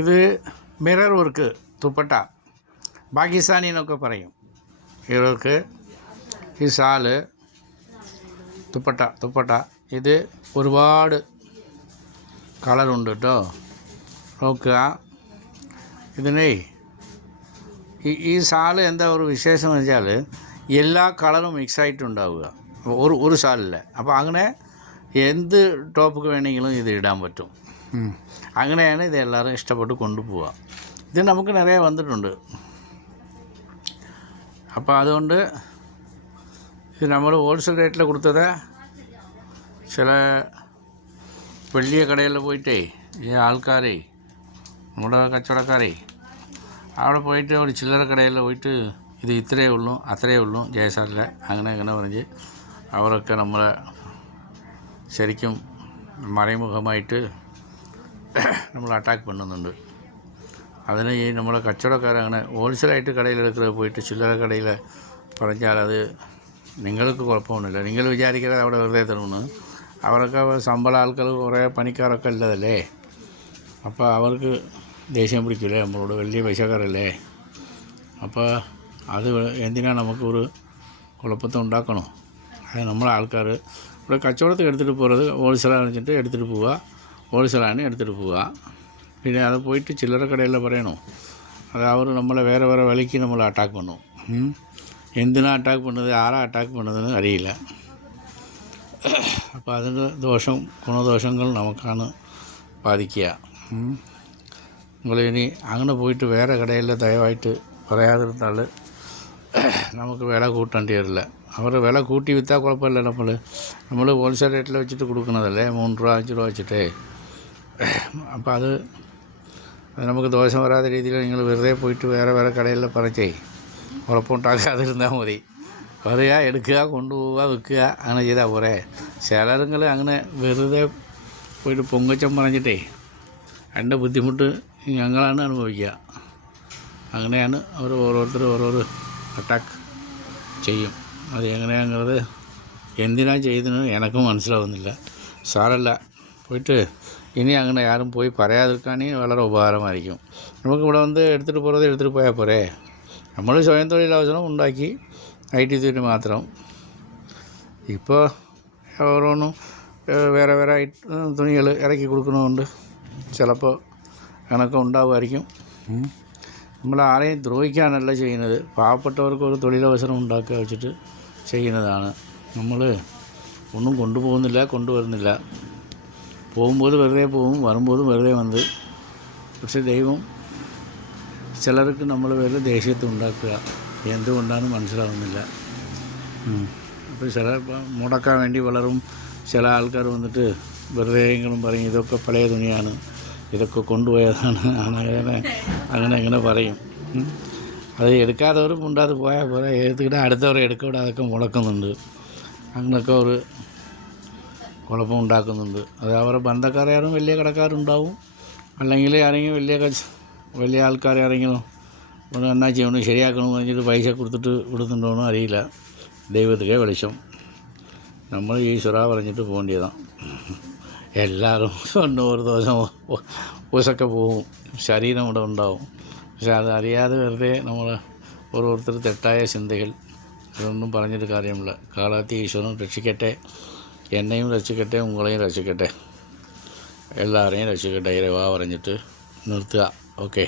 ഇത് mirror work dupatta Pakistani എന്നൊക്കെ പറയും. ഇവർക്ക് ഈ ഷാല് ദുപ്പട്ട ഇത് ഒരുപാട് കളറുണ്ട് കേട്ടോ. നോക്കുക, ഇതിനെ ഈ ഷാല് എന്താ ഒരു വിശേഷം എന്ന് വെച്ചാൽ എല്ലാ കളറും മിക്സായിട്ടുണ്ടാവുക ഒരു ഷാലിൽ. അപ്പോൾ അങ്ങനെ എന്ത് ടോപ്പിക്ക് വേണമെങ്കിലും ഇത് ഇടാൻ പറ്റും. അങ്ങനെയാണ് ഇത് എല്ലാവരും ഇഷ്ടപ്പെട്ട് കൊണ്ടുപോവുക. ഇത് നമുക്ക് നിറയെ വന്നിട്ടുണ്ട്. അപ്പോൾ അതുകൊണ്ട് ഇത് നമ്മൾ ഹോൾസെയിൽ റേറ്റിൽ കൊടുത്തത് ചില വലിയ കടയിൽ പോയിട്ടേ ഈ ആൾക്കാരെ നമ്മുടെ കച്ചവടക്കാരെ അവിടെ പോയിട്ട് ഒരു ചില്ലറ കടയിൽ പോയിട്ട് ഇത് ഇത്രയേ ഉള്ളൂ അത്രയേ ഉള്ളൂ ജയസാറില്ല അങ്ങനെ പറഞ്ഞ് അവരൊക്കെ നമ്മളെ ശരിക്കും മறைமுகമായിട്ട് നമ്മൾ അറ്റാക്ക് பண்ணுന്നുണ്ട്. അതിന് ഈ നമ്മളെ കച്ചവടക്കാരങ്ങനെ ഹോൾസെയിലായിട്ട് കടയിലെടുക്കുന്നത് പോയിട്ട് ചില്ലറ കടയിൽ പറഞ്ഞാൽ അത് നിങ്ങൾക്ക് കുഴപ്പമൊന്നുമില്ല. നിങ്ങൾ വിചാരിക്കുന്നത് അവിടെ വെറുതെ തരുമെന്ന്. അവരൊക്കെ ശമ്പള ആൾക്കാർ കുറേ പണിക്കാരൊക്കെ ഉള്ളതല്ലേ. അപ്പോൾ അവർക്ക് ദേഷ്യം പിടിക്കില്ലേ, നമ്മളോട് വലിയ പൈസക്കാരല്ലേ. അപ്പോൾ അത് എന്തിനാണ് നമുക്കൊരു കുഴപ്പത്തെ ഉണ്ടാക്കണോ? അത് നമ്മളെ ആൾക്കാർ ഇവിടെ കച്ചവടത്തിൽ എടുത്തിട്ട് പോകുന്നത് ഹോൾസെയിലാണ് വെച്ചിട്ട് എടുത്തിട്ട് പോവുക, ഹോൾസെയിലാണ് എടുത്തിട്ട് പോവുക. പിന്നെ അത് പോയിട്ട് ചില്ലറ കടയിൽ പറയണോ? അത് അവർ നമ്മളെ വേറെ വിലയ്ക്ക് നമ്മൾ അറ്റാക്ക് பண்ணும். എന്തിനാ അറ്റാക്ക് பண்ணுന്നത്, ആരാ അറ്റാക്ക് பண்ணுന്നതെന്ന് അറിയില്ല. അപ്പോൾ അതിൻ്റെ ഗുണദോഷങ്ങൾ നമുക്കാണ് ബാധിക്കുക. നിങ്ങളിനി അങ്ങനെ പോയിട്ട് വേറെ കടയിൽ ദയവായിട്ട് പറയാതിരുന്നാൽ നമുക്ക് വില കൂട്ടേണ്ടി വരില്ല. അവർ വില കൂട്ടി വിറ്റാൽ കുഴപ്പമില്ല. നമ്മൾ ഹോൾസെയിൽ റേറ്റിൽ വെച്ചിട്ട് കൊടുക്കുന്നതല്ലേ, 3 രൂപ 5 രൂപ വെച്ചിട്ടേ. അപ്പോൾ അത് നമുക്ക് ദോഷം വരാത്ത രീതിയിൽ നിങ്ങൾ വെറുതെ പോയിട്ട് വേറെ കടയിൽ പറഞ്ഞേ കുഴപ്പമുണ്ടാക്കാതിരുന്നാൽ മതി. പറയുക, എടുക്കുക, കൊണ്ടുപോവുക, വിൽക്കുക, അങ്ങനെ ചെയ്താൽ പോരെ. ചിലരുങ്ങൾ അങ്ങനെ വെറുതെ പോയിട്ട് പൊങ്ങച്ചം പറഞ്ഞിട്ടേ അതിൻ്റെ ബുദ്ധിമുട്ട് ഞങ്ങളാണ് അനുഭവിക്കുക. അങ്ങനെയാണ് അവർ ഓരോരുത്തർ അറ്റാക്ക് ചെയ്യും. അത് എങ്ങനെയാണത് എന്തിനാണ് ചെയ്തതെന്ന് എനക്കും മനസ്സിലാവുന്നില്ല. സാരല്ല, പോയിട്ട് ഇനി അങ്ങനെ ആരും പോയി പറയാതിരിക്കുകയാണെങ്കിൽ വളരെ ഉപകാരമായിരിക്കും. നമുക്കിവിടെ വന്ന് എടുത്തിട്ട് പോയാൽ പോരെ. നമ്മൾ സ്വയം തൊഴിലവസരം ഉണ്ടാക്കി IT മാത്രം. ഇപ്പോൾ ഓരോന്നും വേറെ തുണികൾ ഇറക്കി കൊടുക്കണമുണ്ട്. ചിലപ്പോൾ അങ്ങനെയൊക്കെ ഉണ്ടാവുമായിരിക്കും. നമ്മൾ ആരെയും ദ്രോഹിക്കാനല്ല ചെയ്യുന്നത്, പാവപ്പെട്ടവർക്ക് ഒരു തൊഴിലവസരം ഉണ്ടാക്കുക വെച്ചിട്ട് ചെയ്യുന്നതാണ്. നമ്മൾ ഒന്നും കൊണ്ടുവരുന്നില്ല. പോകുമ്പോൾ വെറുതെ പോകും, വരുമ്പോഴും വെറുതെ വന്ന്. പക്ഷെ ദൈവം ചിലർക്ക് നമ്മൾ വെറുതെ ദേഷ്യത്തെ ഉണ്ടാക്കുക, എന്തുകൊണ്ടാണ് മനസ്സിലാവുന്നില്ല. അപ്പോൾ ചില മുടക്കാൻ വേണ്ടി വളരും ചില ആൾക്കാർ വന്നിട്ട് വെറുതെ എങ്കിലും പറയും ഇതൊക്കെ പഴയ തുണിയാണ്, ഇതൊക്കെ കൊണ്ടുപോയതാണ്, അങ്ങനെ പറയും. അത് എടുക്കാത്തവരും ഉണ്ടാതെ പോയാൽ പോലെ എടുത്തിട്ട് അടുത്തവർ എടുക്കവിടെ അതൊക്കെ മുടക്കുന്നുണ്ട്. അങ്ങനെയൊക്കെ ഒരു കുഴപ്പം ഉണ്ടാക്കുന്നുണ്ട്. അത് അവരുടെ ബന്ധക്കാരാരും വലിയ കടക്കാരുണ്ടാവും, അല്ലെങ്കിൽ ആരെങ്കിലും വലിയ ആൾക്കാരാരെങ്കിലും എന്നാ ചെയ്യണം ശരിയാക്കണമെന്ന് പറഞ്ഞിട്ട് പൈസ കൊടുത്തിട്ട് വിടുന്നുണ്ടോയെന്നും അറിയില്ല. ദൈവത്തിലെ വെളിച്ചം. നമ്മൾ ഈശ്വര പറഞ്ഞിട്ട് പോകേണ്ടതാണ്. എല്ലാവരും ഒരു ദിവസം ഊസൊക്കെ പോവും, ശരീരം ഇവിടെ ഉണ്ടാവും. പക്ഷെ അത് അറിയാതെ വെറുതെ നമ്മൾ ഓരോരുത്തർ തെറ്റായ ചിന്തകൾ, ഇതൊന്നും പറഞ്ഞിട്ട് കാര്യമില്ല. കാലാത്തി ഈശ്വരൻ രക്ഷിക്കട്ടെ, എന്നെയും രക്ഷിക്കട്ടെ, ഉങ്ങളെയും രക്ഷിക്കട്ടെ, എല്ലാവരെയും രക്ഷിക്കട്ടെ. ഇരവാ പറഞ്ഞിട്ട് നിർത്തുക. ഓക്കെ.